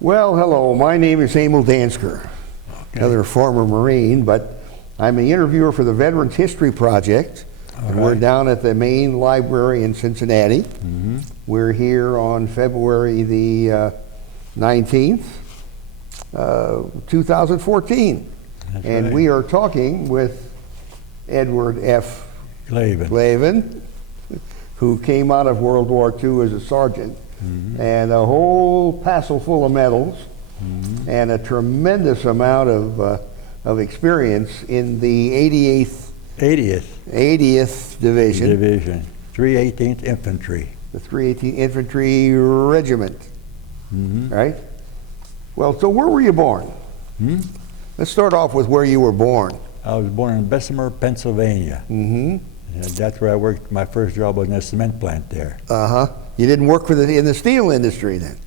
Well, hello, my name is Emil Dansker, another former Marine, but I'm the interviewer for the Veterans History Project, and we're down at the main library in Cincinnati. We're here on February the 19th, 2014, and we are talking with Edward F. Glavan, who came out of World War II as a sergeant, and a whole passel full of medals, and a tremendous amount of experience in the 80th Division. 318th Infantry. The 318th Infantry Regiment, right? Well, so where were you born? Let's start off with where you were born. I was born in Bessemer, Pennsylvania. And that's where I worked. My first job was in a cement plant there. You didn't work in the steel industry then?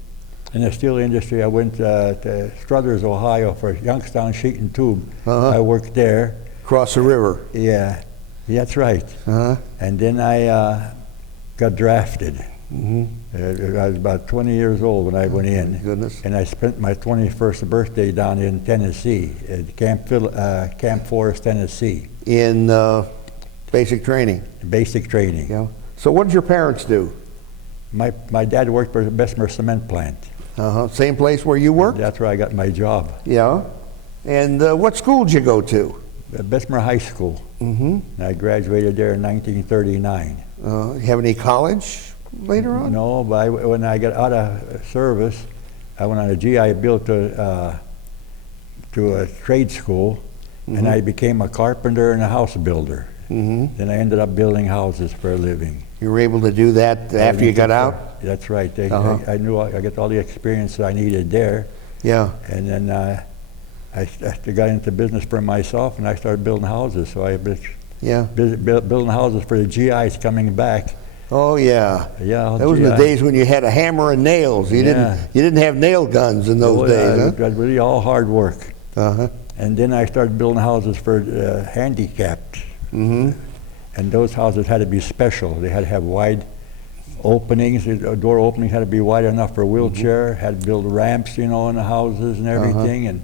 In the steel industry, I went to Struthers, Ohio for Youngstown Sheet and Tube. I worked there. Across the river? Yeah, that's right. And then I got drafted. I was about 20 years old when I went in. Goodness. And I spent my 21st birthday down in Tennessee, at Camp Forest, Tennessee. In basic training? Basic training. Yeah. So what did your parents do? My dad worked for the Bessemer cement plant. Same place where you worked? That's where I got my job. Yeah. And what school did you go to? Bessemer High School. I graduated there in 1939. You have any college later on? No, but when I got out of service, I went on a GI Bill to a trade school, and I became a carpenter and a house builder. Then I ended up building houses for a living. You were able to do that after you got out? That's right. I knew I got all the experience I needed there. Yeah. And then I got into business for myself, and I started building houses. So I building houses for the GIs coming back. Oh yeah. Yeah. That was the days when you had a hammer and nails. You didn't have nail guns in those days, huh? It was really all hard work. And then I started building houses for handicapped. And those houses had to be special. They had to have wide openings. The door openings had to be wide enough for a wheelchair. Had to build ramps, in the houses and everything.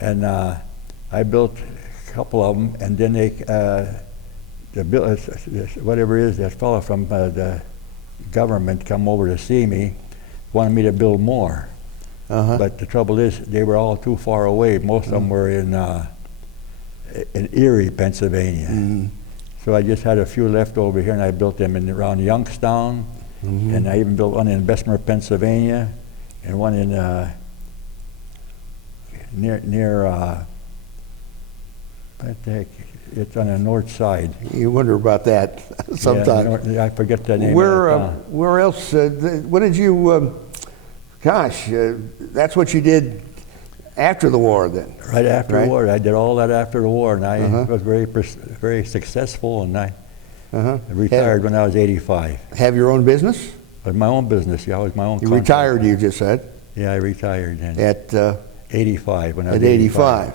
And I built a couple of them. And then whatever it is, that fellow from the government come over to see me, wanted me to build more. But the trouble is, they were all too far away. Most of them were in Erie, Pennsylvania. So I just had a few left over here, and I built them around Youngstown, and I even built one in Bessemer, Pennsylvania, and one in near what the heck? It's on the north side. You wonder about that sometimes. Yeah, I forget the name. Where else? What did you? That's what you did after the war, then. Right after the war, I did all that after the war, and I was very successful. And I retired when I was 85. Have your own business? It was my own business. Yeah, I was my own. You retired, you just said. Yeah, I retired at 85 when I was at 85.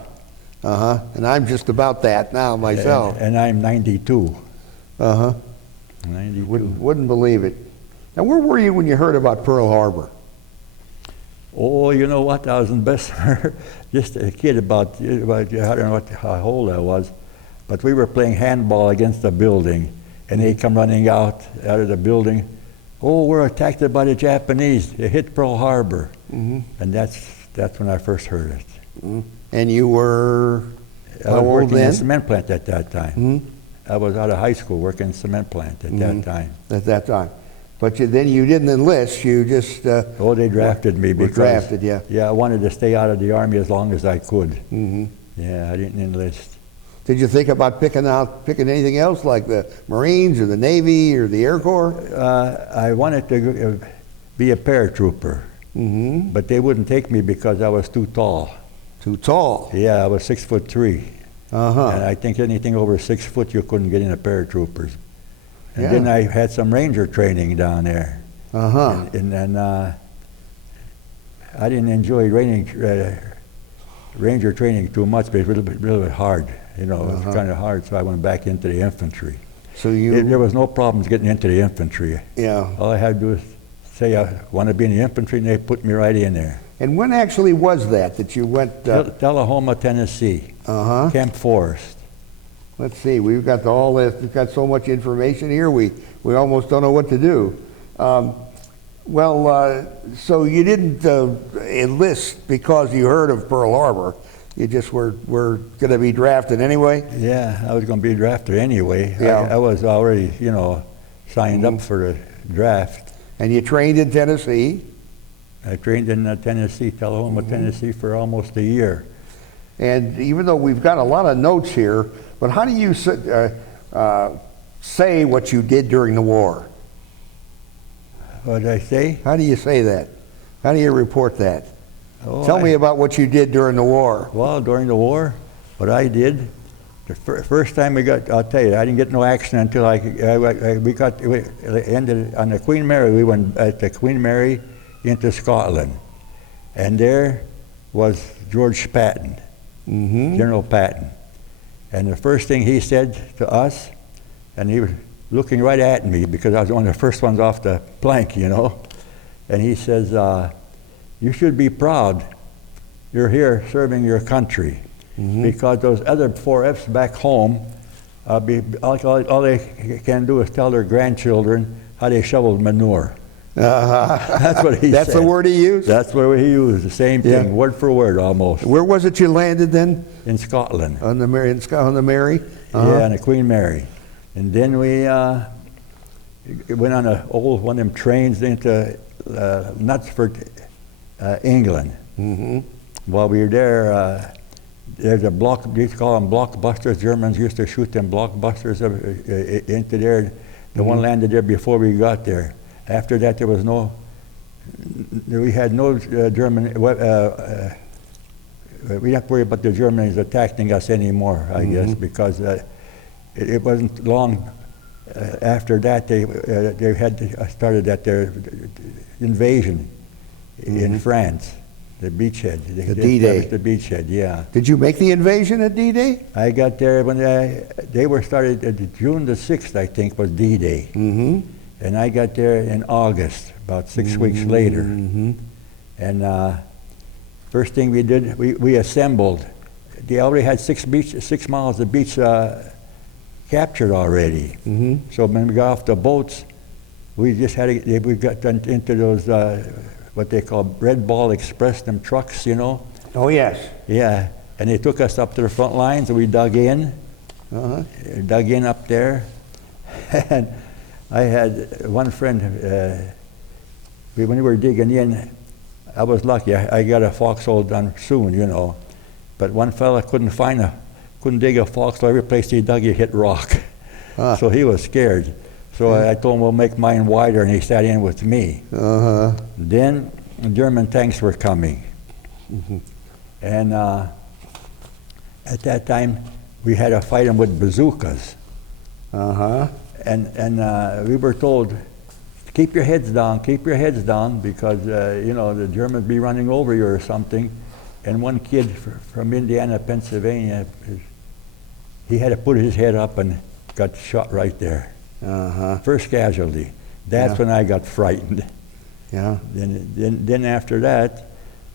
And I'm just about that now myself. And I'm 92. 92. Wouldn't believe it. Now, where were you when you heard about Pearl Harbor? Oh, you know what? I was in Bessemer, just a kid about I don't know how old I was, but we were playing handball against a building, and they come running out of the building. Oh, we're attacked by the Japanese. They hit Pearl Harbor, and that's when I first heard it. And you were I was working in a cement plant at that time. I was out of high school working in a cement plant at that time. At that time. But then you didn't enlist, you just... they drafted me because... drafted, yeah. Yeah, I wanted to stay out of the Army as long as I could. Yeah, I didn't enlist. Did you think about picking anything else, like the Marines or the Navy or the Air Corps? I wanted to be a paratrooper, but they wouldn't take me because I was too tall. Too tall? Yeah, I was 6'3". And I think anything over 6 foot, you couldn't get in a paratroopers. And then I had some ranger training down there. And then I didn't enjoy ranger training too much, but it was a little bit hard. It was kind of hard, so I went back into the infantry. So there was no problems getting into the infantry. Yeah. All I had to do was say I want to be in the infantry, and they put me right in there. And when actually was that you went? Tullahoma, Tennessee. Camp Forest. Let's see. We've got all this. We've got so much information here. We almost don't know what to do. So you didn't enlist because you heard of Pearl Harbor. You just were going to be drafted anyway? Yeah, I was going to be drafted anyway. Yeah. I was already, signed up for the draft. And you trained in Tennessee? I trained in Tennessee, Tullahoma, Tennessee, for almost a year. And even though we've got a lot of notes here, but how do you say what you did during the war? What did I say? How do you say that? How do you report that? Tell me about what you did during the war. Well, during the war, what I did, the first time I'll tell you, I didn't get no action until we ended on the Queen Mary. We went at the Queen Mary into Scotland. And there was George Patton, General Patton. And the first thing he said to us, and he was looking right at me because I was one of the first ones off the plank, and he says, you should be proud you're here serving your country, because those other 4Fs back home, all they can do is tell their grandchildren how they shoveled manure. That's what he said. That's the word he used? That's what he used, the same thing, word for word almost. One was it you landed then? In Scotland. On the Mary? On the Mary? Yeah, on the Queen Mary. And then we went on one of them trains into Knutsford, England. While we were there, there's a they used to call them blockbusters. Germans used to shoot them blockbusters into there. The one landed there before we got there. After that, we had no German, we didn't have to worry about the Germans attacking us anymore, I guess, because it wasn't long after that they had started their invasion in France, the beachhead. The D-Day. The beachhead, yeah. Did you make the invasion at D-Day? I got there when they were started, June the 6th, I think, was D-Day. And I got there in August, about 6 weeks later. And first thing we did, we assembled. They already had 6 miles of beach captured already. So when we got off the boats, we just got into those, what they call Red Ball Express, them trucks, Oh, yes. Yeah, and they took us up to the front lines and we dug in. Dug in up there. And I had one friend, when we were digging in, I was lucky. I got a foxhole done soon, But one fella couldn't dig a foxhole. Every place he dug, he hit rock. So he was scared. So I told him we'll make mine wider, and he sat in with me. Then German tanks were coming. And at that time, we had to fight them with bazookas. And we were told, keep your heads down, because, the Germans be running over you or something. And one kid from Indiana, Pennsylvania, he had to put his head up and got shot right there. First casualty. That's when I got frightened. Then after that,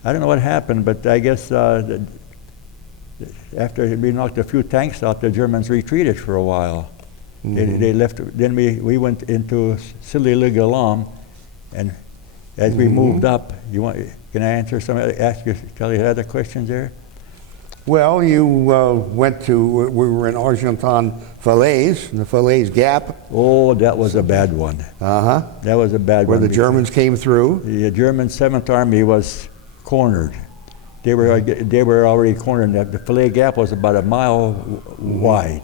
I don't know what happened, but I guess after we knocked a few tanks out, the Germans retreated for a while. They left. Then we went into Silly-Ligalam, and as we moved up, can I answer tell you other questions there? Well, you we were in Argenton Falaise, the Falaise Gap. Oh, that was a bad one. That was a bad one. Where the Germans came through. The German 7th Army was cornered. They were already cornered. The Falaise Gap was about a mile wide.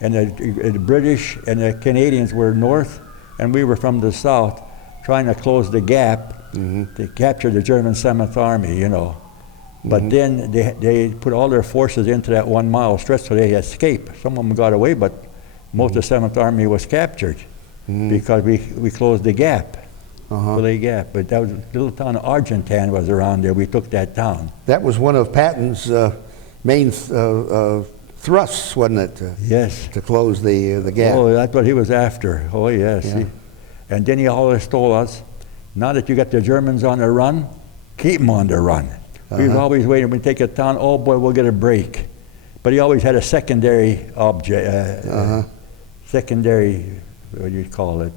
And the British and the Canadians were north, and we were from the south, trying to close the gap to capture the German 7th Army, But then they put all their forces into that 1 mile stretch, so they escaped. Some of them got away, but most of the 7th Army was captured because we closed the gap, Falaise Gap. But that was a little town of Argentan was around there. We took that town. That was one of Patton's main thrusts, wasn't it? Yes. To close the gap. Oh, that's what he was after. Oh, yes. Yeah. And then he always told us, now that you got the Germans on the run, keep them on the run. We was always waiting. We'd take a town, oh boy, we'll get a break. But he always had a secondary object, secondary, what do you call it?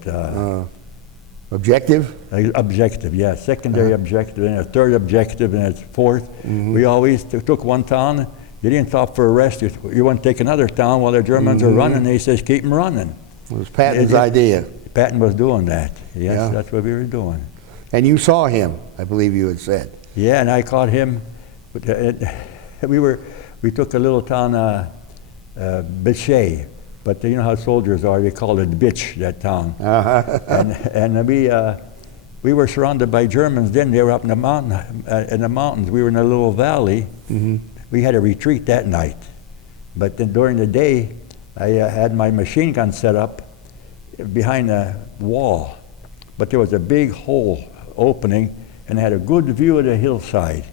Objective? Objective, yeah. Secondary objective, and a third objective, and a fourth. We always took one town. You didn't stop for a rest. You want to take another town while the Germans are running. He says, keep them running. It was Patton's idea. Patton was doing that. Yes, that's what we were doing. And you saw him, I believe you had said. Yeah, and I caught him. We took a little town, Bichet, but you know how soldiers are. They call it Bitch, that town. And we were surrounded by Germans. Then they were up in the mountains. We were in a little valley. We had a retreat that night. But then during the day, I had my machine gun set up behind a wall. But there was a big hole opening, and I had a good view of the hillside.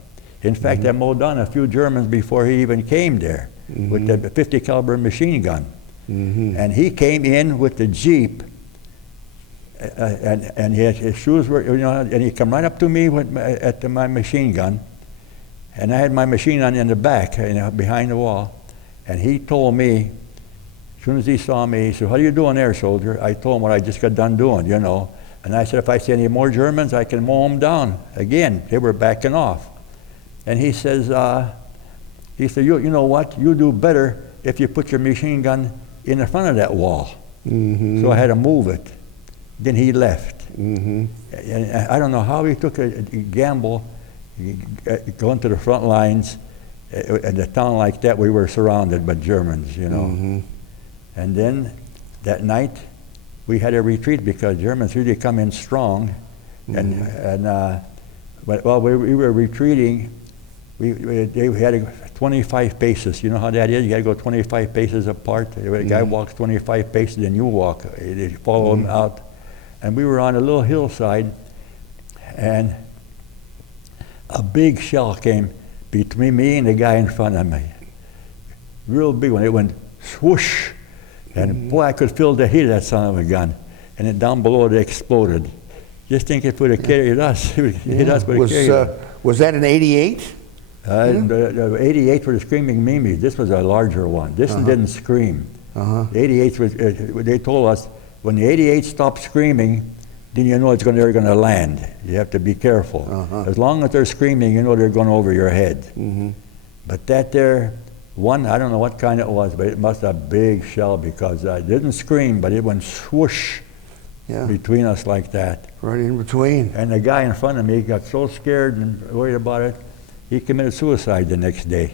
In fact, I mowed down a few Germans before he even came there with the 50 caliber machine gun. And he came in with the Jeep, and his shoes were, you know, and he come right up to me with my machine gun, and I had my machine gun in the back, you know, behind the wall, and he told me, as soon as he saw me, he said, "What are you doing there, soldier?" I told him what I just got done doing, you know. And I said, if I see any more Germans, I can mow them down. Again, they were backing off. And he says, you know what? You do better if you put your machine gun in the front of that wall. So I had to move it. Then he left. And I don't know how he took a gamble going to the front lines. In a town like that, we were surrounded by Germans, you know. And then that night, we had a retreat because Germans really come in strong. But while we were retreating, they had 25 paces. You know how that is? You got to go 25 paces apart. A guy walks 25 paces, then you walk. They follow him out. And we were on a little hillside, and a big shell came between me and the guy in front of me. Real big one. It went swoosh. And boy, I could feel the heat of that son of a gun. And then down below it exploded. Just think it would have carried us. It hit us, but it carried us. Was that an 88? The 88 for the Screaming Mimes. This was a larger one. This one didn't scream. The 88 was, they told us, when the 88 stops screaming, then you know they're going to land. You have to be careful. As long as they're screaming, you know they're going over your head. But that there, one, I don't know what kind it was, but it must have a big shell because it didn't scream, but it went swoosh between us like that. Right in between. And the guy in front of me got so scared and worried about it, he committed suicide the next day.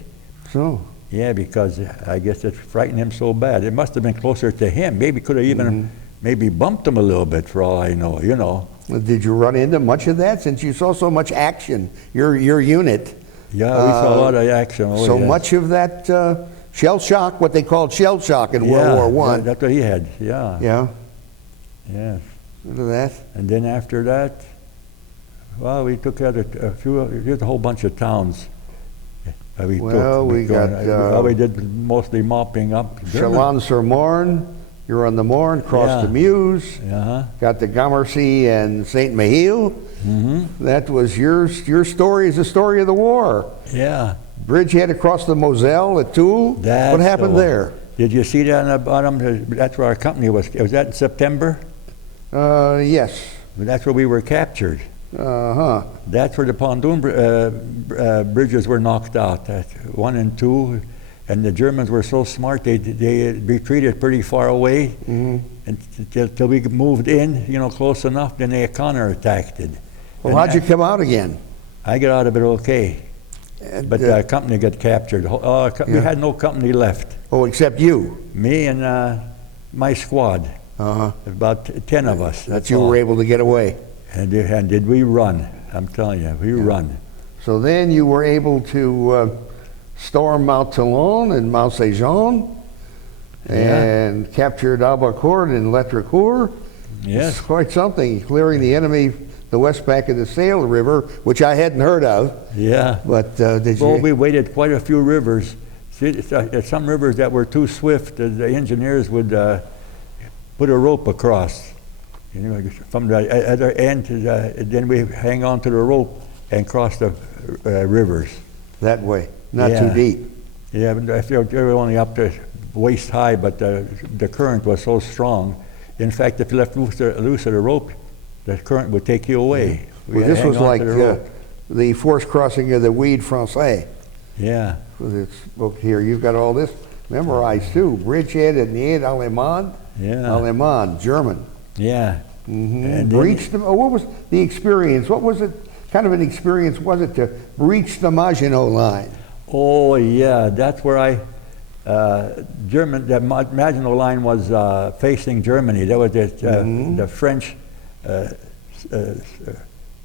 So? Yeah, because I guess it frightened him so bad. It must have been closer to him. Maybe could have even maybe bumped him a little bit for all I know, you know. Did you run into much of that since you saw so much action, your unit? Yeah, we saw a lot of action. So much of that shell shock, what they called shell shock in World War I. Yeah, that's what he had, yeah. Yeah? Yes. Look at that. And then after that, well, we took out a whole bunch of towns. We did mostly mopping up. Chalon-sur-Marne, you're on the Marne, crossed the Meuse, got the Commercy and Saint-Mihiel. That was your story, is the story of the war. Yeah. Bridgehead across the Moselle at Toul. What happened there? Did you see that on the bottom? That's where our company was. Was that in September? Yes. That's where we were captured. That's where the pontoon bridges were knocked out, 1 and 2, and the Germans were so smart they retreated pretty far away, until we moved in, you know, close enough. Then they counterattacked it. Well, how'd you come out again? I got out of it okay, but the company got captured. We had no company left. Oh, except you? Me and my squad. About 10 of us. That you were able to get away. And did we run? I'm telling you, we run. So then you were able to storm Mount Toulon and Mount Saint-Jean and captured Albacourt and Letrecourt. Yes. It's quite something, clearing the enemy, the west bank of the Saale River, which I hadn't heard of. Yeah. But did you? Well, we waded quite a few rivers. See, some rivers that were too swift, the engineers would put a rope across. You know, from the other end, then we hang on to the rope and cross the rivers. That way, not too deep. Yeah, but they were only up to waist high, but the current was so strong. In fact, if you left loose of the rope, the current would take you away. Well, this was like the forced crossing of the Oued Français. Yeah. It's over here. You've got all this memorized too. Bridgehead and Nied Allemand. Yeah. Allemand, German. Yeah. And breached them. Oh, what was the experience? What was it? Kind of an experience was it to breach the Maginot Line? Oh yeah, that's where the Maginot Line was facing Germany. That was the French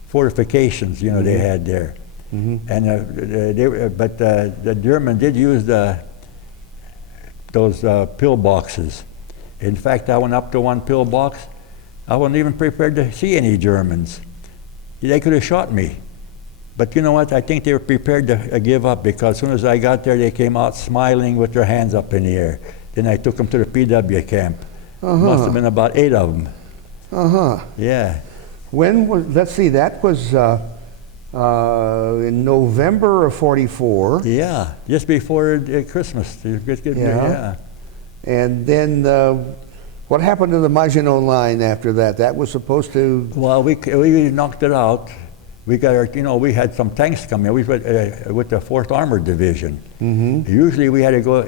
fortifications, you know, they had there. And the German did use those pillboxes. In fact, I went up to one pillbox. I wasn't even prepared to see any Germans. They could have shot me. But you know what? I think they were prepared to give up, because as soon as I got there, they came out smiling with their hands up in the air. Then I took them to the PW camp. Must have been about 8 of them. Yeah. When was, let's see, that was in November of 44. Yeah, just before Christmas. Yeah. And then what happened to the Maginot Line after that? That was supposed to... Well, we knocked it out. We got our, you know, we had some tanks come in. We went with the 4th Armored Division. Usually we had to go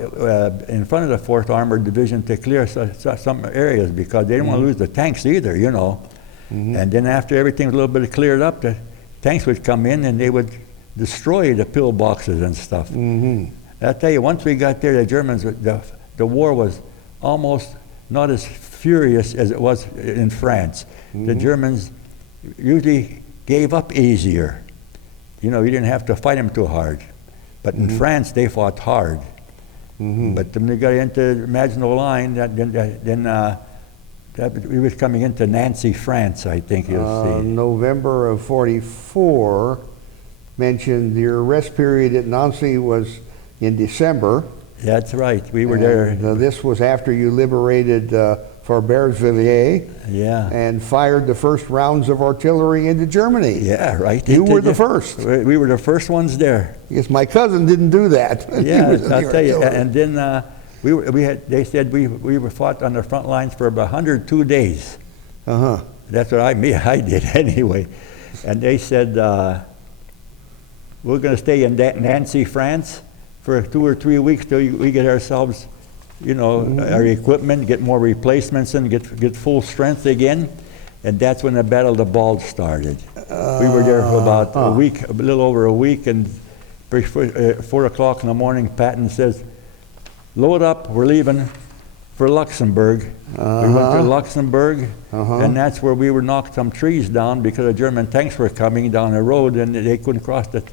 in front of the 4th Armored Division to clear some areas, because they didn't want to lose the tanks either, you know. And then after everything was a little bit cleared up, the tanks would come in and they would destroy the pillboxes and stuff. I tell you, once we got there, the Germans, the war was almost not as furious as it was in France. The Germans usually gave up easier. You know, you didn't have to fight them too hard. But in France, they fought hard. But when they got into Maginot Line, we was coming into Nancy, France, I think you'll see. November of 44 mentioned your rest period at Nancy was in December. That's right. We were there. This was after you liberated Fort-Bergevillers. Yeah. And fired the first rounds of artillery into Germany. Yeah, right. You were the first. We were the first ones there. Yes, my cousin didn't do that. Yeah, I'll tell you. And then they said we were fought on the front lines for about 102 days. That's what I did anyway. And they said, we're going to stay in Nancy, France for 2 or 3 weeks till we get ourselves, you know, our equipment, get more replacements and get full strength again. And that's when the Battle of the Bulge started. We were there for about a week, a little over a week, and 4 o'clock in the morning, Patton says, load up, we're leaving for Luxembourg. We went to Luxembourg, and that's where we were knocked some trees down because the German tanks were coming down the road and they couldn't cross the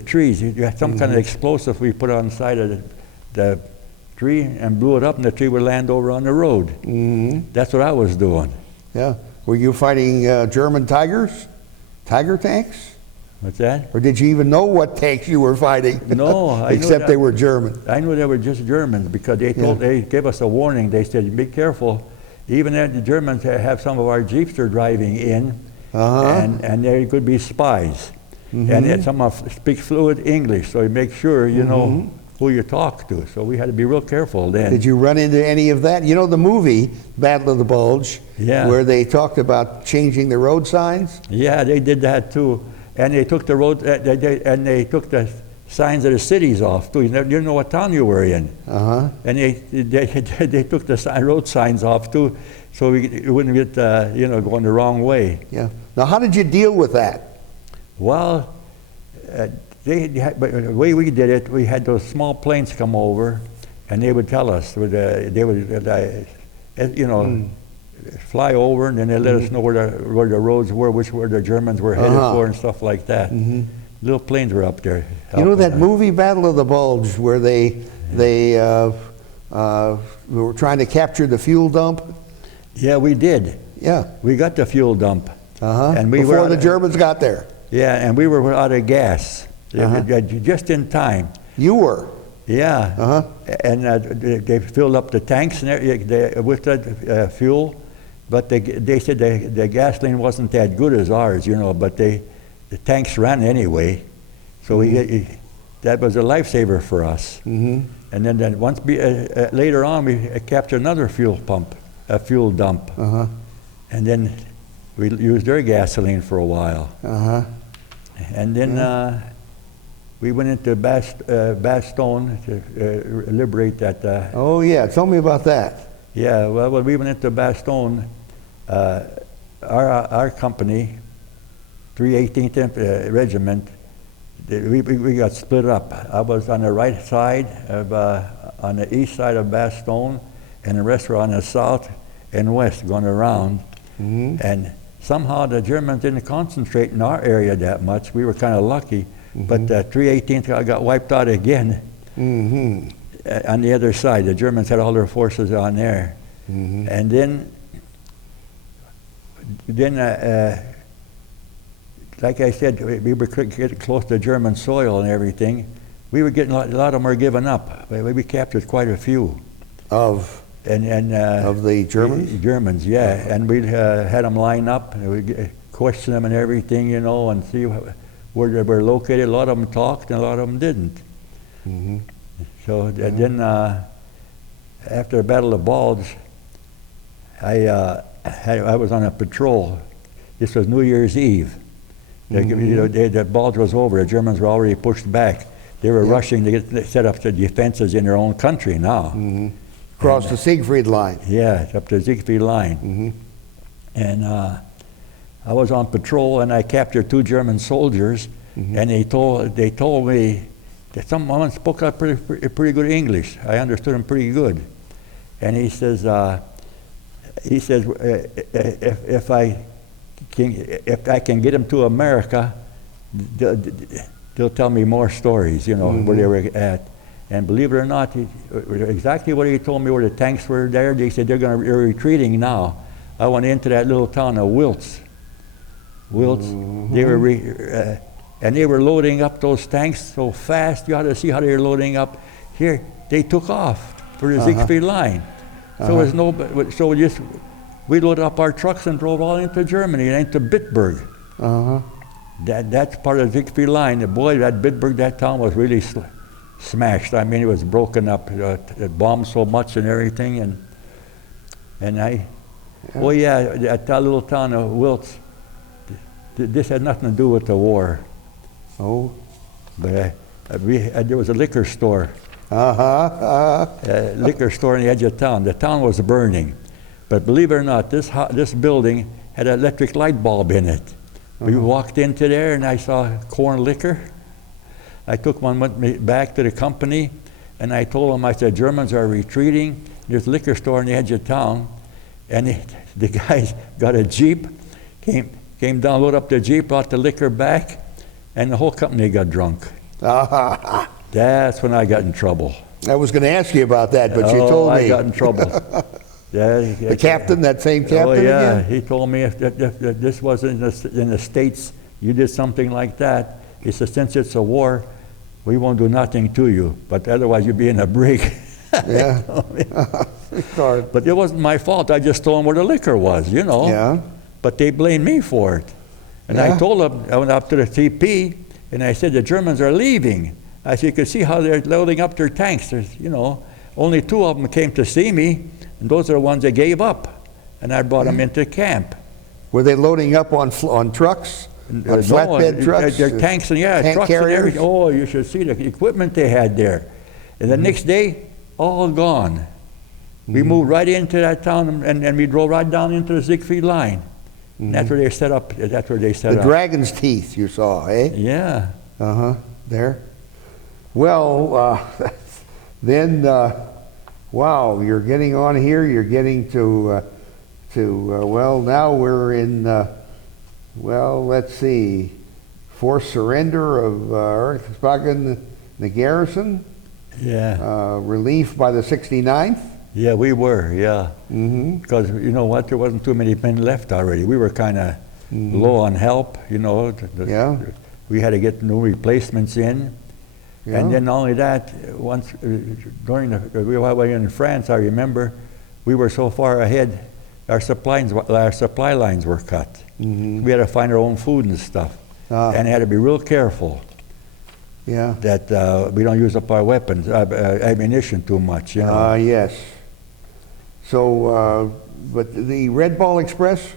trees. You had some kind of explosive we put on the side of the tree and blew it up, and the tree would land over on the road. That's what I was doing. Yeah. Were you fighting German Tigers? Tiger tanks? What's that? Or did you even know what tanks you were fighting? No. Except they were German. I knew they were just Germans because they gave us a warning. They said, be careful. Even the Germans have some of our jeeps are driving in, and they could be spies. And some of them speak fluent English, so you make sure you know who you talk to. So we had to be real careful then. Did you run into any of that? You know the movie, Battle of the Bulge, where they talked about changing the road signs? Yeah, they did that too. And they took the road, and they took the signs of the cities off too. You didn't know what town you were in. And they took the road signs off too, so we wouldn't get going the wrong way. Yeah. Now, how did you deal with that? Well, the way we did it, we had those small planes come over, and they would tell us. They would, fly over, and then they let us know where the roads were, where the Germans were headed for, and stuff like that. Little planes were up there. You know that movie Battle of the Bulge, where they were trying to capture the fuel dump? Yeah, we did. Yeah. We got the fuel dump. And before the Germans got there. Yeah, and we were out of gas. Just in time. You were? Yeah. And they filled up the tanks with the fuel, but they said the gasoline wasn't that good as ours, but they the tanks ran anyway, so that was a lifesaver for us. And then once later on, we captured another fuel dump, and then we used their gasoline for a while. And then we went into Bastogne to liberate that. Oh yeah, tell me about that. Yeah, well, when we went into Bastogne, our company, 318th Regiment, we got split up. I was on the right side on the east side of Bastogne, and the rest were on the south and west going around. And somehow the Germans didn't concentrate in our area that much. We were kind of lucky, but the 318th got wiped out again on the other side. The Germans had all their forces on there. And then like I said, we were getting close to German soil and everything. We were getting, a lot of them were giving up. We captured quite a few. Of the Germans? Germans, yeah. And we had them line up, and we'd question them and everything, you know, and see where they were located. A lot of them talked, and a lot of them didn't. So then, after the Battle of Bulge, I was on a patrol. This was New Year's Eve. The Bulge was over. The Germans were already pushed back. They were rushing to set up the defenses in their own country now. Across the Siegfried line. Yeah, up the Siegfried line. And I was on patrol, and I captured 2 German soldiers, and they told me that someone spoke up pretty good English. I understood him pretty good. And he says, if I can get them to America, they'll tell me more stories, you know, where they were at. And believe it or not, exactly what he told me, where the tanks were there, they said they're retreating now. I went into that little town of Wiltz. They were, and they were loading up those tanks so fast. You ought to see how they were loading up. Here, they took off for the Siegfried line. So there's we loaded up our trucks and drove all into Germany and into Bitburg. That's part of the Siegfried line. Boy, that Bitburg, that town was really smashed. I mean, it was broken up. It bombed so much and everything. Oh yeah, that little town of Wiltz, this had nothing to do with the war. Oh. But there was a liquor store. Liquor store in the edge of town. The town was burning. But believe it or not, this building had an electric light bulb in it. We walked into there and I saw corn liquor. I took one with me back to the company, and I told them, I said, Germans are retreating. There's a liquor store in the edge of town. And the guys got a Jeep, came down, loaded up the Jeep, brought the liquor back, and the whole company got drunk. That's when I got in trouble. I was going to ask you about that, but you told me. I got in trouble. The captain, that same captain again? He told me if this was in the States, you did something like that. He said, since it's a war, we won't do nothing to you, but otherwise you'd be in a brig. Yeah. But it wasn't my fault. I just told them where the liquor was, you know. Yeah. But they blamed me for it. And I told them, I went up to the CP, and I said, the Germans are leaving. I said, you can see how they're loading up their tanks. There's, you know, only 2 of them came to see me, and those are the ones that gave up. And I brought them into camp. Were they loading up on trucks? On flatbed trucks? Their tanks and trucks carriers? And everything. Oh, you should see the equipment they had there. And the next day, all gone. We moved right into that town, and we drove right down into the Siegfried line. And that's where they set up. That's where they set up. The dragon's teeth you saw, eh? Yeah. There. Well, then, wow, you're getting on here. You're getting to well, now we're in, well, let's see, forced surrender of Erchsbachen, the garrison. Yeah. Relief by the 69th. Yeah, we were, yeah. Because, you know what, there wasn't too many men left already. We were kind of low on help, you know. We had to get new replacements in. Yeah. And then not only that, once during we were in France, I remember, we were so far ahead, our supply lines were cut. We had to find our own food and stuff. and had to be real careful. Yeah. That we don't use up our weapons, ammunition too much. You know. Yes. So, but the Red Ball Express?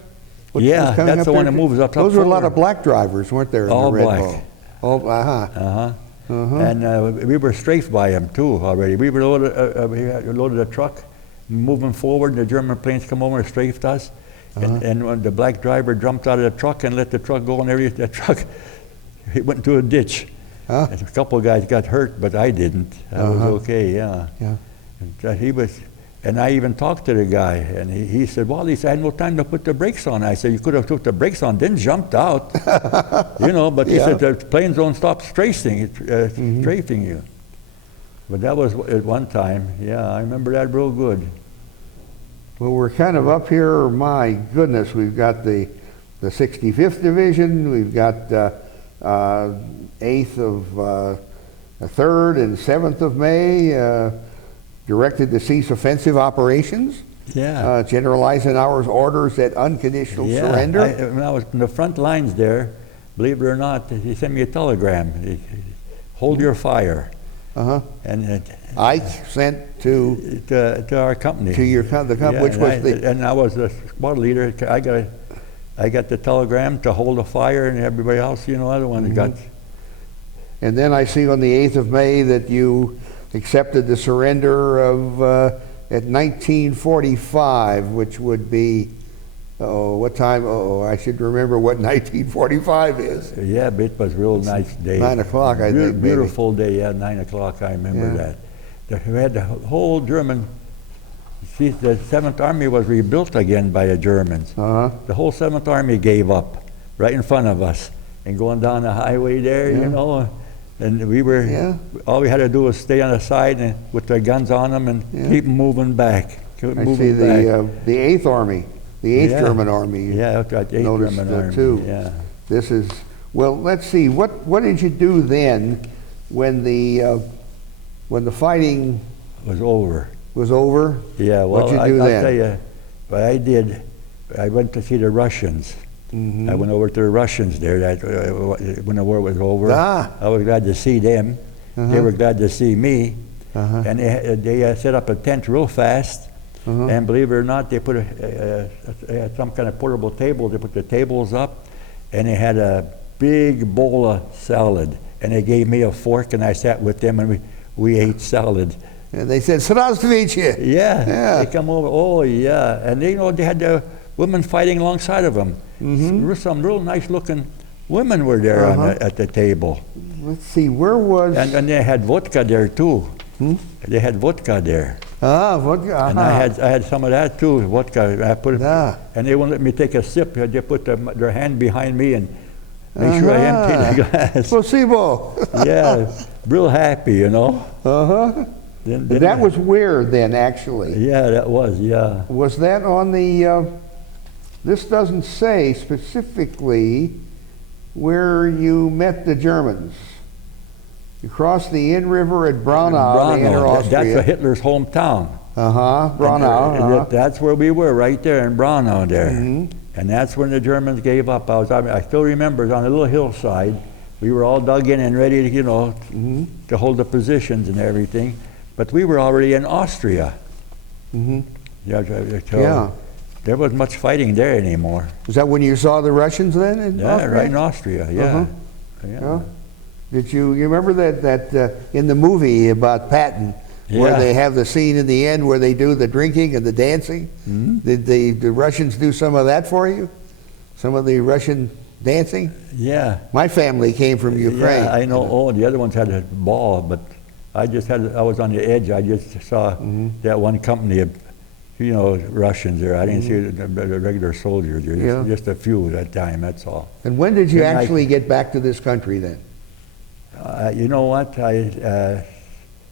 Yeah, that's the one that moves up. Those were a lot of black drivers, weren't there? All in the Red black. Ball? And we were strafed by them too already. We were loaded a truck, moving forward, and the German planes come over and strafed us. And when the black driver jumped out of the truck and let the truck go, and the truck, he went into a ditch. And a couple of guys got hurt, but I didn't. I was okay, yeah. And he was, and I even talked to the guy, and he said, well, he said, I had no time to put the brakes on. I said, you could have put the brakes on, then jumped out. You know, but he said, the planes don't stop strafing you. But that was at one time, yeah, I remember that real good. Well, we're kind of up here, my goodness, we've got the 65th Division, we've got 8th of 3rd and 7th of May, directed to cease offensive operations. Yeah. General Eisenhower's orders that unconditional surrender. When I was in the front lines there, believe it or not, he sent me a telegram. Hold your fire. And Ike sent to our company. To your the company, which was and I was the squad leader. I got the telegram to hold the fire, and everybody else, you know, other one got. And then I see on the 8th of May that you accepted the surrender of at 1945, which would be, what time? I should remember what 1945 is. Yeah, but it was a real nice day. 9 o'clock, I think. Beautiful day, yeah, 9 o'clock, I remember that. We had the whole German, see, the 7th Army was rebuilt again by the Germans. The whole 7th Army gave up right in front of us, and going down the highway there, you know, and we were, all we had to do was stay on the side and with their guns on them and keep moving back. I see the 8th Army, the 8th German Army. Yeah, the 8th German Army, too. Yeah. This is, well, let's see, what did you do then when the fighting was over? Was over? Yeah, well, what'd you do then? I'll tell you what I did. I went to see the Russians. I went over to the Russians there when the war was over. I was glad to see them. They were glad to see me. And they set up a tent real fast. And believe it or not, they put they had some kind of portable table. They put the tables up, and they had a big bowl of salad. And they gave me a fork, and I sat with them, and we ate salad. And they said, "Здравствуйте." Yeah. They come over. Oh yeah, and they, you know, they had the women fighting alongside of them. Some real nice-looking women were there at the table. Let's see, where was? And they had vodka there too. They had vodka there. Vodka. And I had some of that too, vodka. I put it, and they wouldn't let me take a sip. They put their hand behind me and make sure I emptied the glass. Placebo. Yeah, real happy, you know. Then that was where then, actually? Yeah, that was, yeah. Was that on the, this doesn't say specifically where you met the Germans. You crossed the Inn River at Braunau to enter Austria. That's Hitler's hometown. Braunau. That's where we were, right there in Braunau there. And that's when the Germans gave up. I still remember, it was on a little hillside. We were all dug in and ready to, you know, to hold the positions and everything. But we were already in Austria. Yeah. There wasn't much fighting there anymore. Was that when you saw the Russians then in Austria? Right in Austria, yeah. Did you remember that in the movie about Patton, where they have the scene in the end where they do the drinking and the dancing? Did the Russians do some of that for you? Some of the Russian dancing? Yeah. My family came from Ukraine. Yeah, I know. Oh, the other ones had a ball, but I was on the edge. I just saw that one company of, you know, Russians there. I didn't see the regular soldiers there. Just a few at that time, that's all. And when did you actually get back to this country then? You know what? I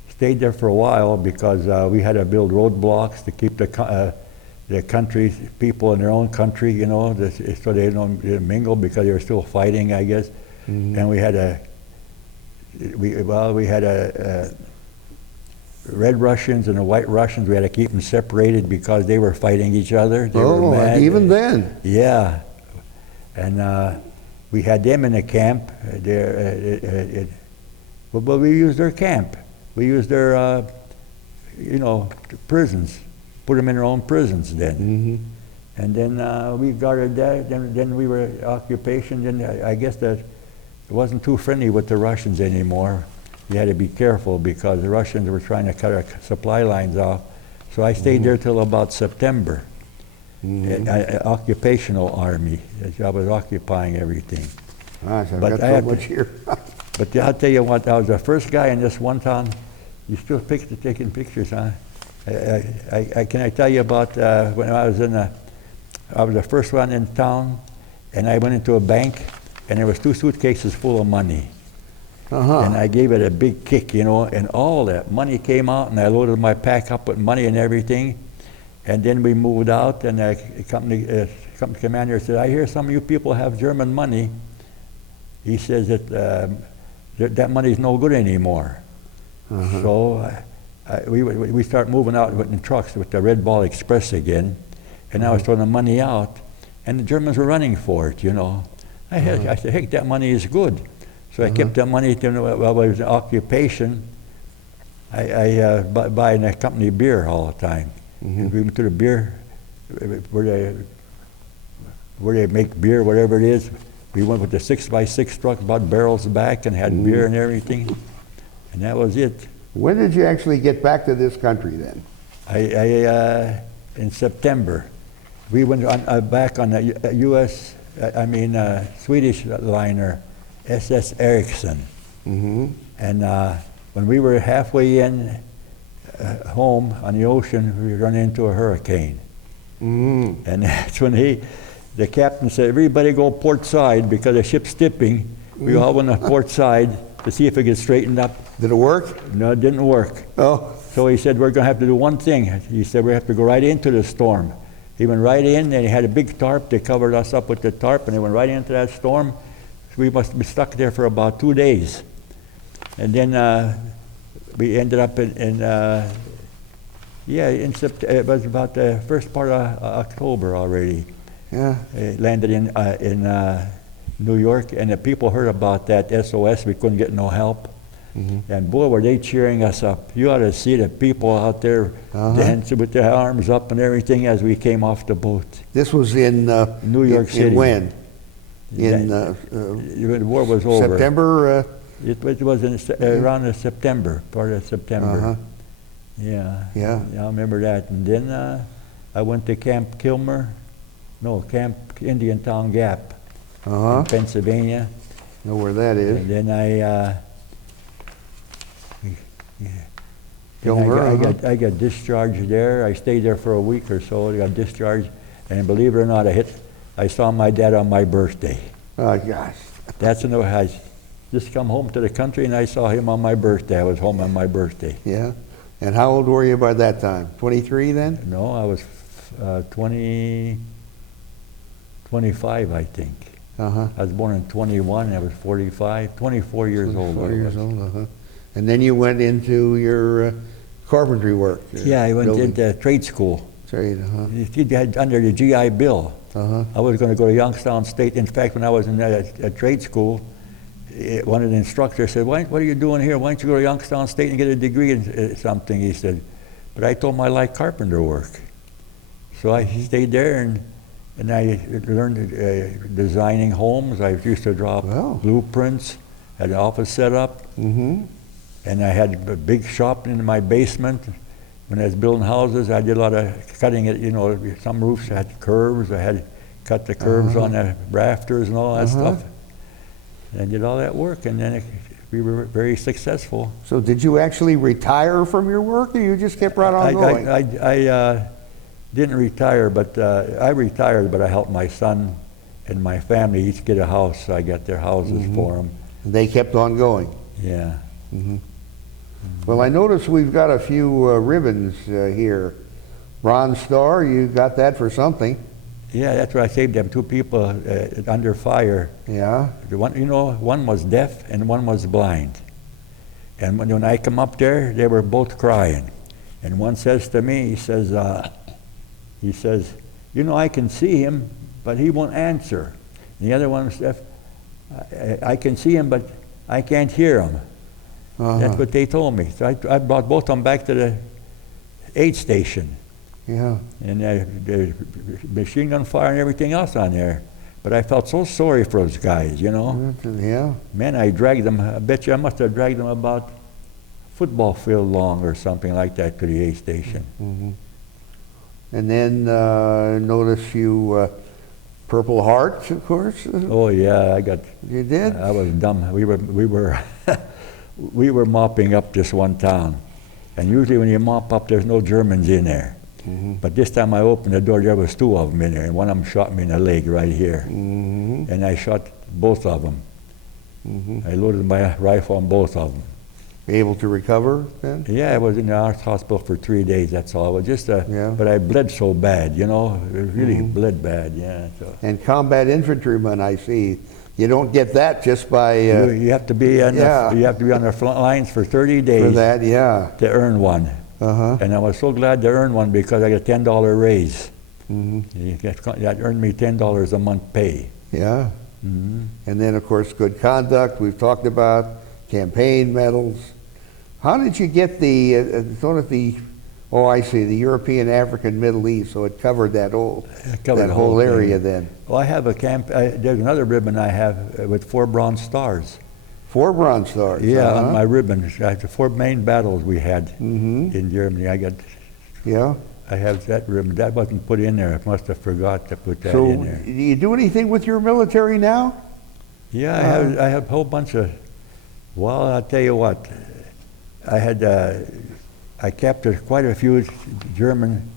stayed there for a while because we had to build roadblocks to keep the country, people in their own country, you know, so they don't mingle because they were still fighting, I guess. And we had Red Russians and the White Russians. We had to keep them separated because they were fighting each other. They were mad. Even then? Yeah. And we had them in a camp. But we used their camp. We used their, prisons. Put them in their own prisons then. Mm-hmm. And then we guarded that. Then we were occupation. Then I guess that it wasn't too friendly with the Russians anymore. You had to be careful because the Russians were trying to cut our supply lines off. So I stayed there till about September. Occupational army. I was occupying everything. Gosh, I've got so much here. But I'll tell you what, I was the first guy in this one town. You still taking pictures, huh? Can I tell you about when I was I was the first one in town, and I went into a bank, and there was 2 suitcases full of money. And I gave it a big kick, and all that money came out, and I loaded my pack up with money and everything. And then we moved out, and the company commander said, "I hear some of you people have German money." He says that that money's no good anymore. So we start moving out in trucks with the Red Ball Express again, and I was throwing the money out, and the Germans were running for it, I said, heck, that money is good. So I kept that money, while I was in occupation. I buying a company beer all the time. We went to the beer, where they make beer, whatever it is. We went with the 6x6 truck, brought barrels back, and had beer and everything. And that was it. When did you actually get back to this country then? In September. We went back on the Swedish liner, SS Eriksson. And when we were halfway in home on the ocean, we ran into a hurricane. And that's when the captain said, "Everybody go port side because the ship's tipping." We all went to port side to see if it gets straightened up. Did it work? No, it didn't work. Oh. So he said, "We're going to have to do one thing." He said, "We have to go right into the storm." He went right in, and he had a big tarp. They covered us up with the tarp, and they went right into that storm. So we must be stuck there for about 2 days. And then we ended up in September. It was about the first part of October already. Yeah. Landed in New York, and the people heard about that SOS. We couldn't get no help. And boy, were they cheering us up. You ought to see the people out there dancing with their arms up and everything as we came off the boat. This was in New York City. In when? The war was over. September? It was around the September, part of September. Yeah. I remember that. And then I went to Camp Indiantown Gap in Pennsylvania. Know where that is. And then I got discharged there. I stayed there for a week or so. I got discharged, and believe it or not, I saw my dad on my birthday. Oh gosh. That's when I just come home to the country, and I saw him on my birthday. I was home on my birthday. Yeah. And how old were you by that time? 23 then? No, I was 25, I think. I was born in 21. I was 45, 24 years old. 24 years old. And then you went into your carpentry work. Yeah, I went into trade school. Trade, Under the GI Bill. I was going to go to Youngstown State. In fact, when I was in a trade school, one of the instructors said, "What are you doing here? Why don't you go to Youngstown State and get a degree in something?" He said. But I told him I like carpenter work. So I stayed there, and I learned designing homes. I used to draw blueprints, had an office set up. And I had a big shop in my basement. When I was building houses, I did a lot of cutting it. Some roofs had curves. I had to cut the curves on the rafters and all that stuff. And I did all that work, and then we were very successful. So did you actually retire from your work, or you just kept right on going? I didn't retire, but I retired, but I helped my son and my family each get a house. So I got their houses for them. They kept on going. Yeah. Well, I notice we've got a few ribbons here. Bronze Star, you got that for something. Yeah, that's where I saved them 2 people under fire. Yeah. One was deaf and one was blind. And when I come up there, they were both crying. And one says to me, he says, I can see him, but he won't answer. And the other one says, I can see him, but I can't hear him. That's what they told me. So I brought both of them back to the aid station. Yeah. And the machine gun fire and everything else on there. But I felt so sorry for those guys, you know. Yeah. Man, I dragged them. I bet you I must have dragged them about football field long or something like that to the aid station. And then notice you Purple Hearts, of course. Oh yeah, I got. You did? I was dumb. We were we were mopping up this one town, and usually when you mop up, there's no Germans in there. But this time I opened the door, there was two of them in there, and one of them shot me in the leg right here, and I shot both of them. I loaded my rifle on both of them. Able to recover then? Yeah, I was in the hospital for 3 days. That's all. It was just but I bled so bad, you know. It really bled bad. Yeah. So. And combat infantrymen, I see. You don't get that just by. You have to be on you have to be on the front lines for 30 days. For that, yeah. To earn one. And I was so glad to earn one because I got a $10 raise. That earned me $10 a month pay. Yeah. And then, of course, good conduct. We've talked about campaign medals. How did you get the I see, the European, African, Middle East, so it covered that whole area then. Well, I have there's another ribbon I have with 4 bronze stars. 4 bronze stars? Yeah, on my ribbon. The 4 main battles we had in Germany. I have that ribbon. That wasn't put in there. I must have forgot to put that in there. Do you do anything with your military now? Yeah, I have a whole bunch of, well, I'll tell you what. I captured quite a few German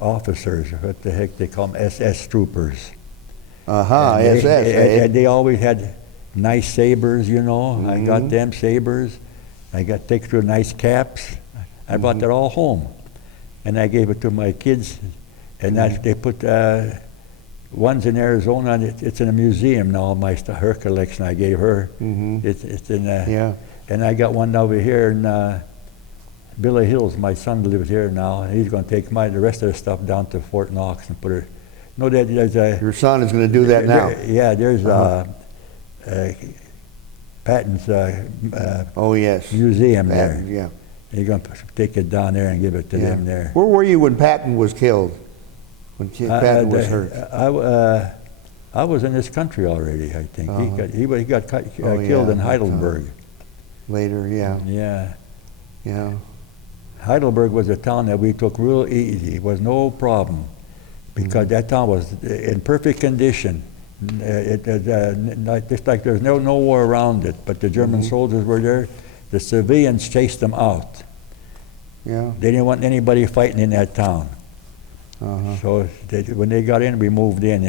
officers. What the heck they call them? SS troopers. SS. They always had nice sabers, you know. I got them sabers. I got take through nice caps. I brought that all home, and I gave it to my kids. And they put one's in Arizona. It's in a museum now. Her collection I gave her. It's in. And I got one over here in Billy Hills. My son lives here now, and he's going to take the rest of the stuff down to Fort Knox and put it. No, there's your son is going to do that now. There's Patton's museum there. Yeah. He's going to take it down there and give it to them there. Where were you when Patton was killed? When Patton was hurt? I was in this country already. I think he got killed in Heidelberg. Later, Yeah. Heidelberg was a town that we took real easy. It was no problem because that town was in perfect condition. Just like there's no war around it, but the German soldiers were there. The civilians chased them out. Yeah. They didn't want anybody fighting in that town. So when they got in, we moved in.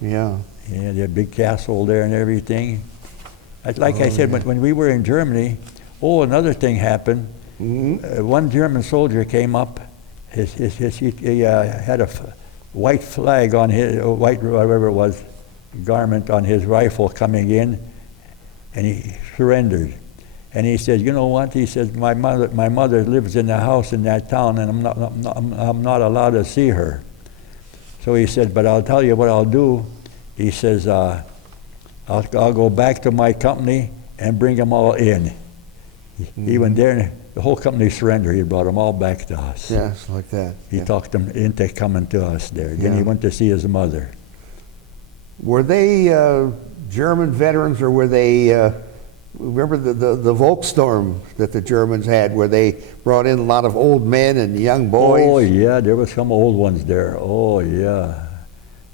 Yeah. They had a big castle there and everything. Like I said, when we were in Germany, another thing happened. One German soldier came up. He had a white flag on his, white whatever it was, garment on his rifle coming in, and he surrendered. And he said, "You know what?" He said, "My mother lives in the house in that town, and I'm not allowed to see her." So he said, "But I'll tell you what I'll do." He says, I'll go back to my company and bring them all in." He went there and the whole company surrendered. He brought them all back to us. Yes, like that. He talked them into coming to us there. Then he went to see his mother. Were they German veterans, or were they, remember the Volkssturm that the Germans had, where they brought in a lot of old men and young boys? Oh yeah, there was some old ones there. Oh yeah.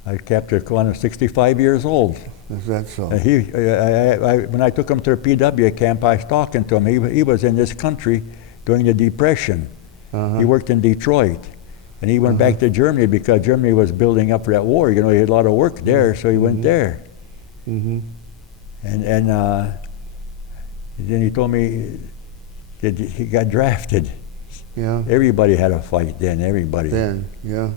I captured one 65 years old. Is that so? When I took him to the PW camp, I was talking to him. He was in this country during the Depression. He worked in Detroit. And he went back to Germany because Germany was building up for that war. You know, he had a lot of work there, so he went there. And then he told me that he got drafted. Yeah. Everybody had a fight then, everybody. Then, yeah.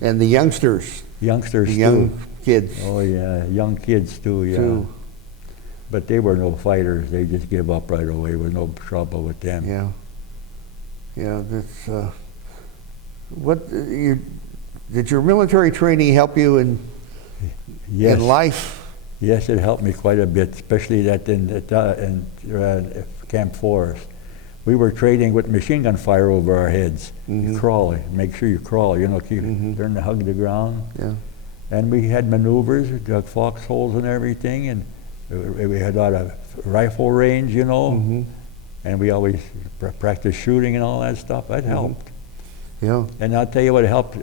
And the youngsters. Youngsters the too. Young kids. Oh yeah, young kids too, yeah. Too. But they were no fighters. They just give up right away. There was no trouble with them. Yeah. Yeah, that's, did your military training help you in Yes. in life? Yes, it helped me quite a bit, especially that in Camp Forest. We were trading with machine gun fire over our heads. You crawl, make sure you crawl, learn to hug the ground. Yeah. And we had maneuvers, dug foxholes and everything, and we had a lot of rifle range, and we always practiced shooting and all that stuff. That helped. Yeah. And I'll tell you what helped,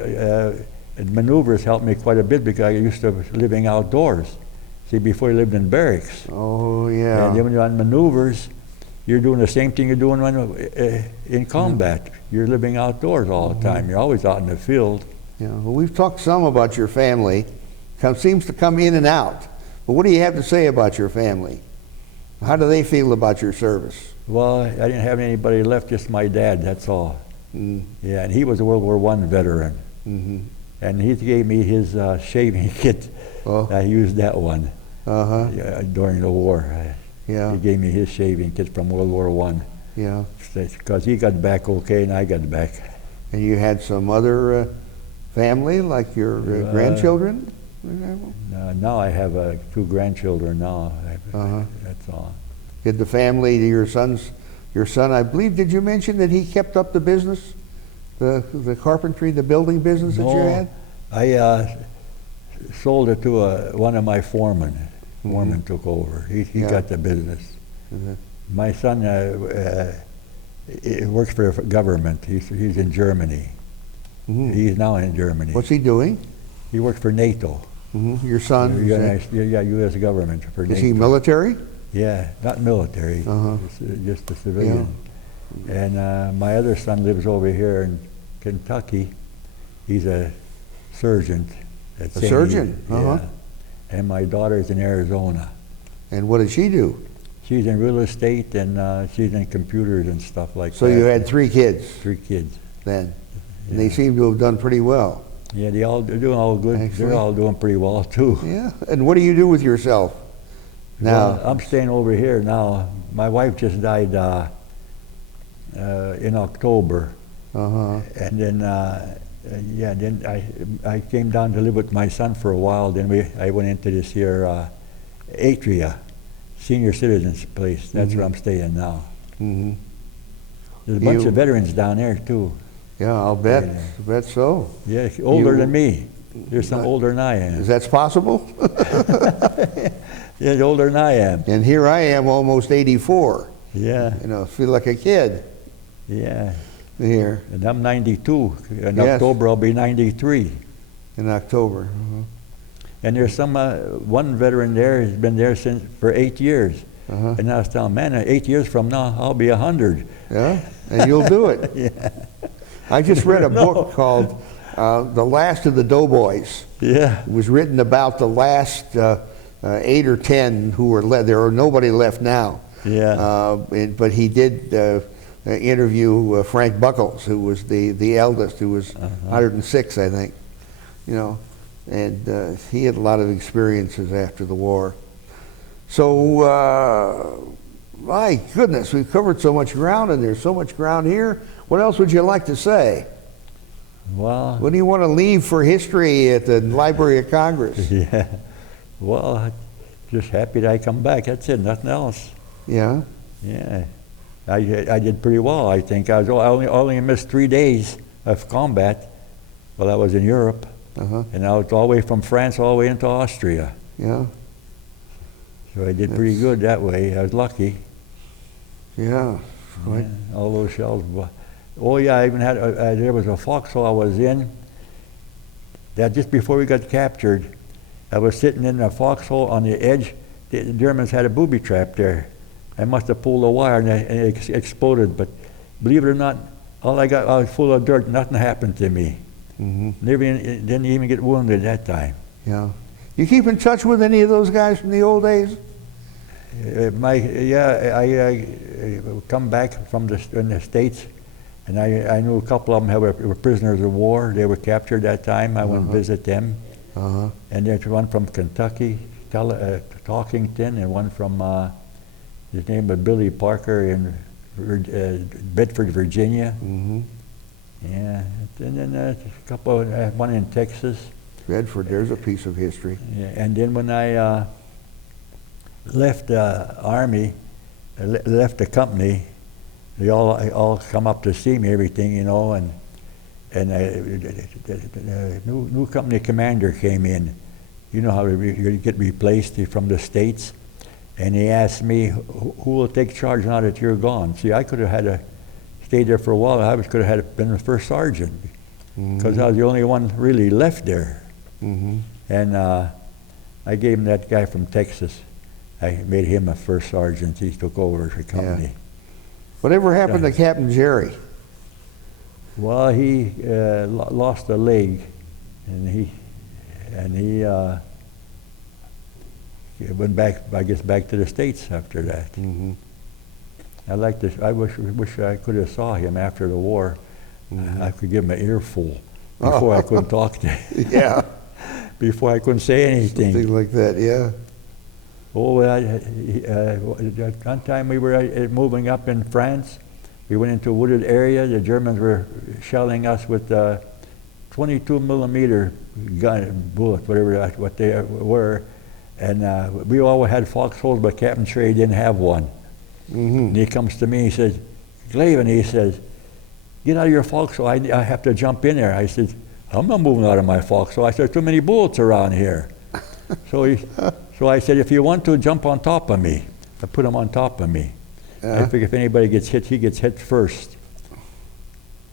maneuvers helped me quite a bit because I used to living outdoors. See, before you lived in barracks. Oh, yeah. And then when you're on maneuvers, you're doing the same thing you're doing when in combat. You're living outdoors all the time. You're always out in the field. Yeah. Well, we've talked some about your family. Seems to come in and out. But what do you have to say about your family? How do they feel about your service? Well, I didn't have anybody left, just my dad, that's all. Yeah, and he was a World War I veteran. And he gave me his shaving kit. I used that one during the war. Yeah. He gave me his shaving kit from World War I. Yeah. Because he got back okay and I got back. And you had some other family, like your grandchildren, for example? Now I have 2 grandchildren now. That's all. Did the family, your son, I believe, did you mention that he kept up the business? The carpentry, the building business that you had? I sold it to one of my foremen. Foreman took over. He got the business. My son works for the government. He's in Germany. He's now in Germany. What's he doing? He works for NATO. Your son? U.S. government for NATO. Is he military? Yeah, not military, just a civilian. Yeah. And my other son lives over here in Kentucky. He's a surgeon. A surgeon? Yeah. And my daughter's in Arizona. And what does she do? She's in real estate and she's in computers and stuff like that. So you had 3 kids? 3 kids. Then? And they seem to have done pretty well. Yeah, they're doing all good. Actually, they're all doing pretty well too. Yeah. And what do you do with yourself now? Well, I'm staying over here now. My wife just died in October. And then, then I came down to live with my son for a while. Then I went into this here Atria, senior citizens place. That's where I'm staying now. There's a bunch of veterans down there too. Yeah, I'll bet. I bet so. Yeah, older than me. There's some older than I am. Is that possible? Yeah, older than I am. And here I am, almost 84. Yeah. Feel like a kid. Yeah. Here. And I'm 92. In October, I'll be 93. In October. And there's one veteran there who's been there for 8 years. And I was telling, man, 8 years from now, I'll be 100. Yeah, and you'll do it. Yeah. I just read a book called The Last of the Doughboys. Yeah. It was written about the last 8 or 10 who were left. There are nobody left now. Yeah. But he did interview Frank Buckles, who was the eldest, who was 106, I think. And he had a lot of experiences after the war. So, my goodness, we've covered so much ground, and there's so much ground here. What else would you like to say? Well, what do you want to leave for history at the Library of Congress? Yeah. Well, I'm just happy that I come back. That's it, nothing else. Yeah? Yeah. I did pretty well, I think. I only missed 3 days of combat while I was in Europe. And I was all the way from France all the way into Austria. Yeah. So I did pretty good that way. I was lucky. Yeah. Yeah, all those shells. Oh yeah, I even had, there was a foxhole I was in that just before we got captured, I was sitting in a foxhole on the edge. The Germans had a booby trap there. I must have pulled a wire and it exploded, but believe it or not, I was full of dirt, nothing happened to me. Didn't even get wounded that time. Yeah. You keep in touch with any of those guys from the old days? I come back from in the States, and I knew a couple of them were prisoners of war. They were captured that time. I went and visit them. And there's one from Kentucky, Talkington, and one from, his name was Billy Parker in Bedford, Virginia. Yeah, and then a couple, one in Texas. Bedford, there's a piece of history. Yeah, and then when I left the Army, left the company, they all come up to see me, everything, you know, and the new company commander came in. You know how you get replaced from the States, and he asked me, who will take charge now that you're gone? See, I could have had to stay there for a while. I could have had been the first sergeant, because I was the only one really left there. And I gave him that guy from Texas. I made him a first sergeant. He took over the company. Yeah. Whatever happened to Captain Jerry? Well, he lost a leg, and he went back, I guess, back to the States after that. I like this. I wish I could have saw him after the war. I could give him an earful before I couldn't talk to him. Yeah. Before I couldn't say anything. Something like that, yeah. Oh, one time we were moving up in France. We went into a wooded area. The Germans were shelling us with 22 millimeter gun bullets, what they were. And we all had foxholes, but Captain Trey didn't have one. And he comes to me, he says, Glavan, he says, get out of your foxhole, I have to jump in there. I said, I'm not moving out of my foxhole. I said, there's too many bullets around here. So I said, if you want to, jump on top of me. I put him on top of me. I figure if anybody gets hit, he gets hit first.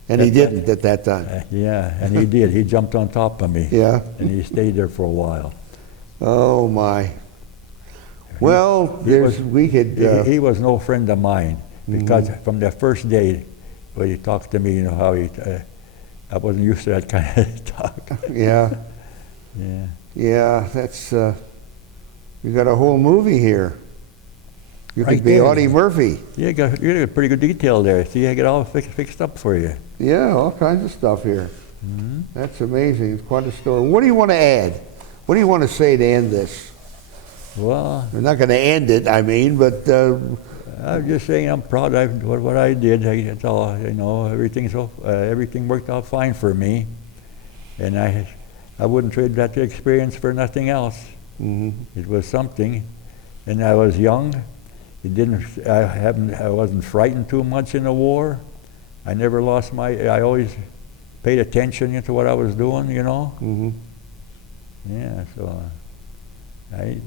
And he did at that time. Yeah, and he did. He jumped on top of me. Yeah. And he stayed there for a while. Oh, my. Well, he was no friend of mine, because from the first day when he talked to me, you know, how I wasn't used to that kind of talk. Yeah. Yeah. Yeah, that's, you got a whole movie here. You Right could be there. Audie Murphy. Yeah, you got a pretty good detail there. See, I get all fixed up for you. Yeah, all kinds of stuff here. That's amazing. It's quite a story. What do you want to add? What do you want to say to end this? Well, We're not going to end it, I mean, but I'm just saying I'm proud of what I did. That's all, you know, everything worked out fine for me. And I wouldn't trade that experience for nothing else. It was something. And I was young. I wasn't frightened too much in the war. I never lost I always paid attention to what I was doing, you know. Yeah, so I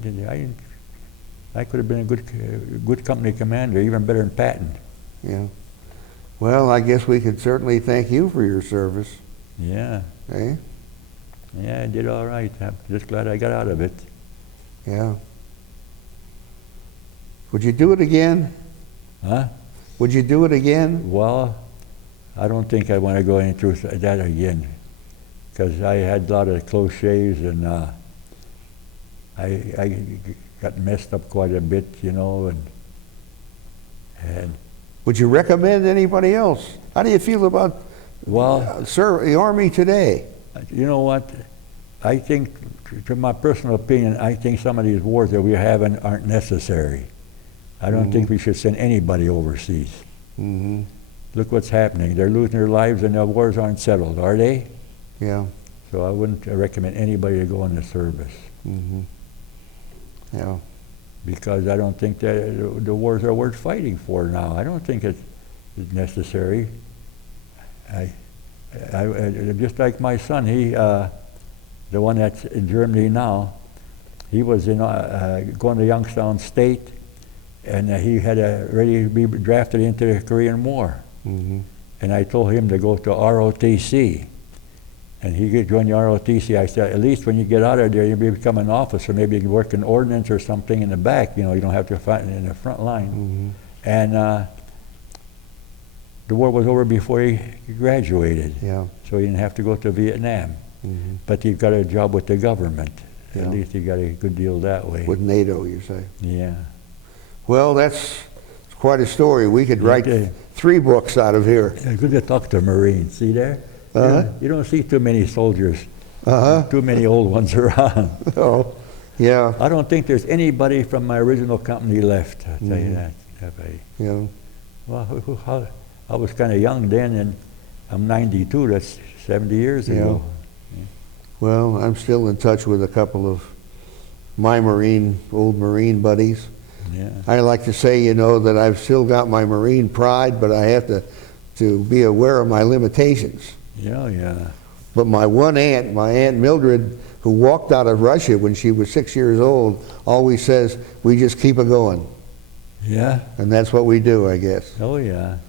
could have been a good company commander, even better than Patton. Yeah. Well, I guess we could certainly thank you for your service. Yeah. Eh? Yeah, I did all right. I'm just glad I got out of it. Yeah. Would you do it again? Huh? Would you do it again? Well, I don't think I want to go into that again, because I had a lot of close shaves, and I got messed up quite a bit, you know, and Would you recommend anybody else? How do you feel about the Army today? You know what? I think, to my personal opinion, I think some of these wars that we're having aren't necessary. I don't think we should send anybody overseas. Look what's happening. They're losing their lives and the wars aren't settled, are they? Yeah. So I wouldn't recommend anybody to go in the service. Yeah. Because I don't think that the wars are worth fighting for now. I don't think it's necessary. I just like my son, the one that's in Germany now, he was going to Youngstown State, and he had ready to be drafted into the Korean War. And I told him to go to ROTC. And he joined the ROTC. I said, at least when you get out of there, you'll become an officer. Maybe you can work in ordnance or something in the back. You know, you don't have to fight in the front line. And the war was over before he graduated. Yeah. So he didn't have to go to Vietnam. But he got a job with the government. Yeah. At least he got a good deal that way. With NATO, you say? Yeah. Well, that's quite a story. We could write 3 books out of here. Yeah, good to talk to Marines. See there? You don't see too many soldiers, too many old ones around. Oh, yeah. I don't think there's anybody from my original company left, I'll tell you that. Yeah. Well, I was kind of young then, and I'm 92, that's 70 years ago. Well, I'm still in touch with a couple of my old Marine buddies. Yeah. I like to say, you know, that I've still got my Marine pride, but I have to be aware of my limitations. Yeah, yeah. But my one aunt, my Aunt Mildred, who walked out of Russia when she was 6 years old, always says, we just keep it going. Yeah. And that's what we do, I guess. Oh, yeah.